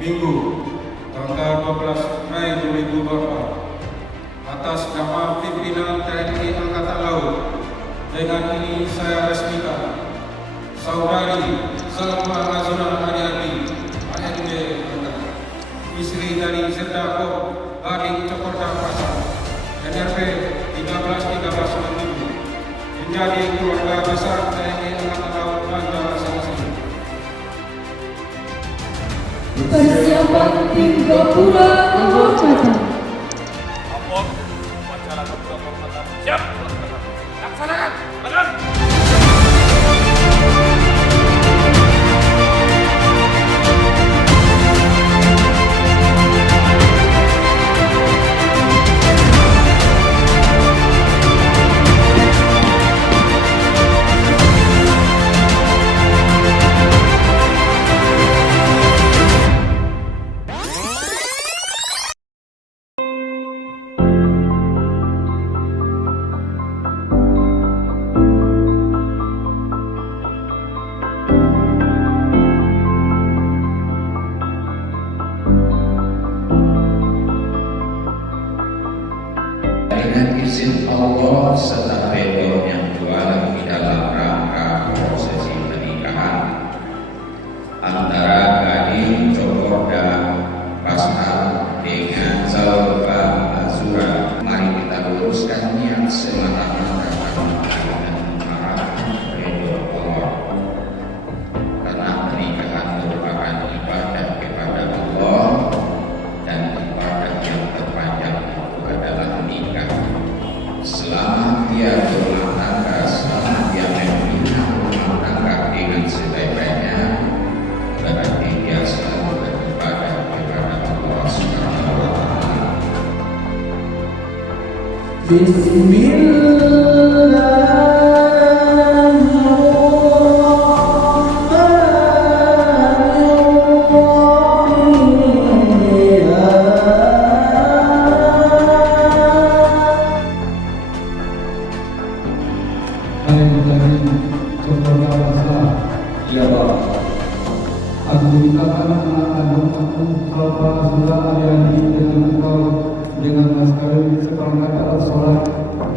Minggu, tanggal 12 Mei 2024, atas nama pimpinan TNI Angkatan Laut, dengan ini saya resmikan Saudari Salma Azura Ariadi, ANB, istri dari Zerdako Gading Cokorda Pasar, NRP 1313 menjadi keluarga besar TNI Angkatan Laut Banda Samsung. Persiapan tim gapura kehormatan. Apok, upacara gapura kehormatan. Siap. Laksanakan. Lakukan. Dengan izin Allah serta ridho yang jual di dalam rangka prosesi pernikahan antara Gading Cokorda Pasar dengan Salma Azura. Mari kita luruskan niat semata-mata dengan mengharapkan ridho Allah, karena pernikahan merupakan ibadah kepada Allah, dan ibadah yang terpanjang itu adalah menikah. Selama dia berumah tangga, selama dia membina rumah tangga dengan sebaik-baiknya, berarti dia selalu beribadah kepada Allah Subhanahu wa Ta'ala. Ya Pak, aku mintakan anak kandung aku Salma Azura Ariadi dengan engkau dengan mas kawin seperangkat alat sholat,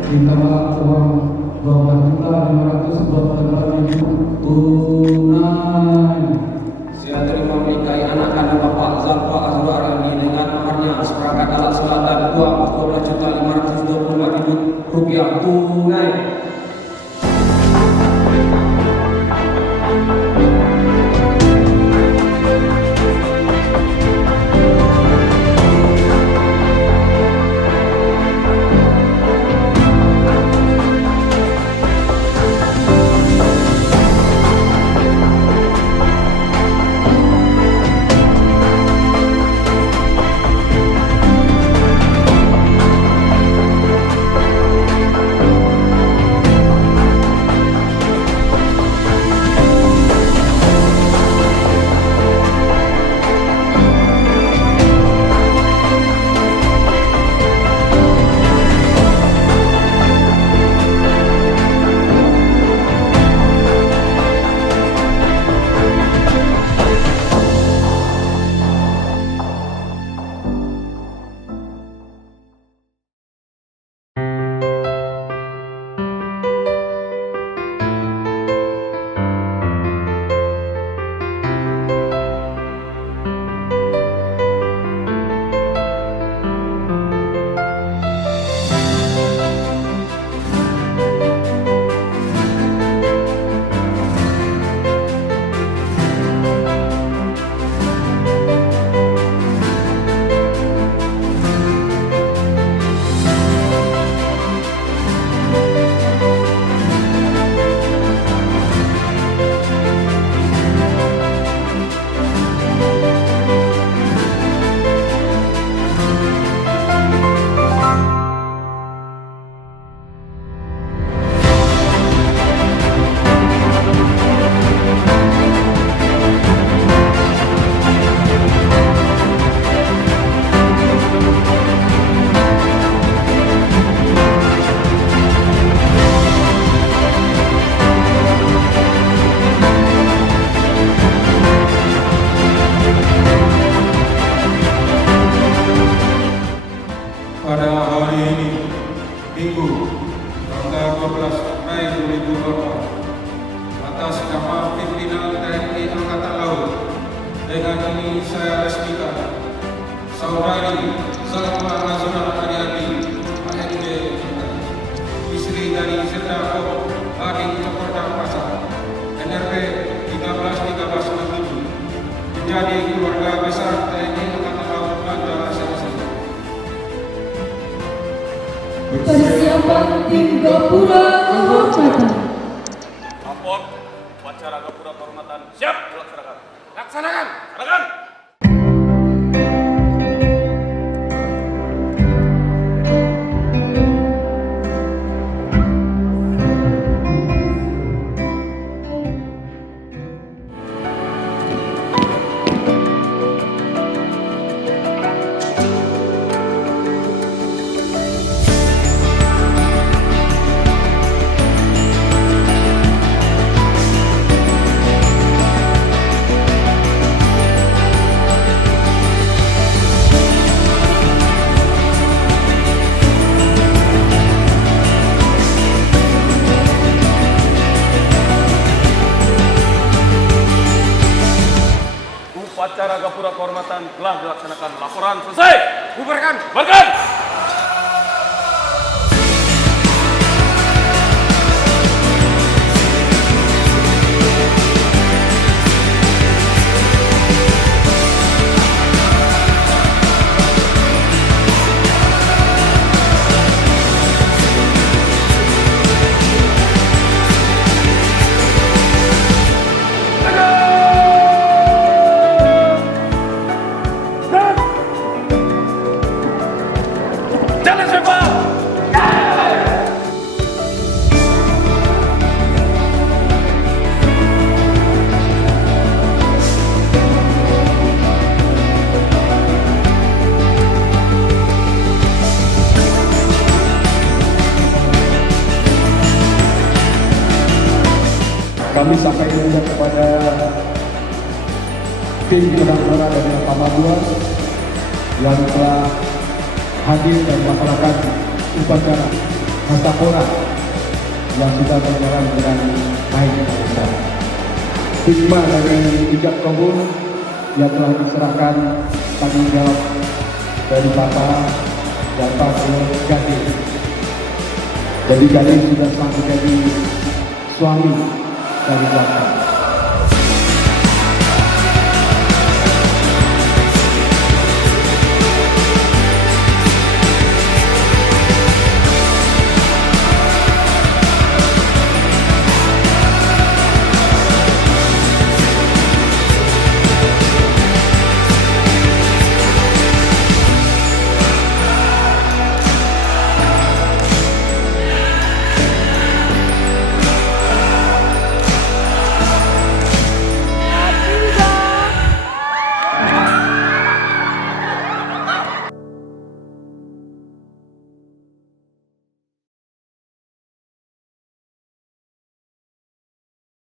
minta maaf uang 12.500 tunai. Saya terima menikahi anak kandung Bapak Salma Azura Ariadi dengan maharnya seperangkat alat sholat dan uang 12.525.000 rupiah tunai. Saya resmikan Saudari Salma Nazona Ariadi AMD, istri dari Serdako Hakim Cokordang Pasar NRP 131367, menjadi keluarga besar TNI Angkatan Laut Banda Selesai. Persiapan tim Gapura Kehormatan. Lapor upacara gapura kehormatan siap dilaksanakan. Laksanakan. Laksanakan. Upacara gapura kehormatan telah dilaksanakan. Laporan selesai. Bubarkan. Bubarkan. Jalan sepak. Kami sampaikan juga kepada tim penanganan dari Mahkamah 2 yang telah hadir dan melaksanakan upacara Hasapora yang sudah berjalan dengan baik dan lancar. Hikmah dari ijab kabul yang telah diserahkan tanggung jawab dari Bapak dan Pak Gadis. Jadi Gadis sudah sanggup jadi suami dari Bapak.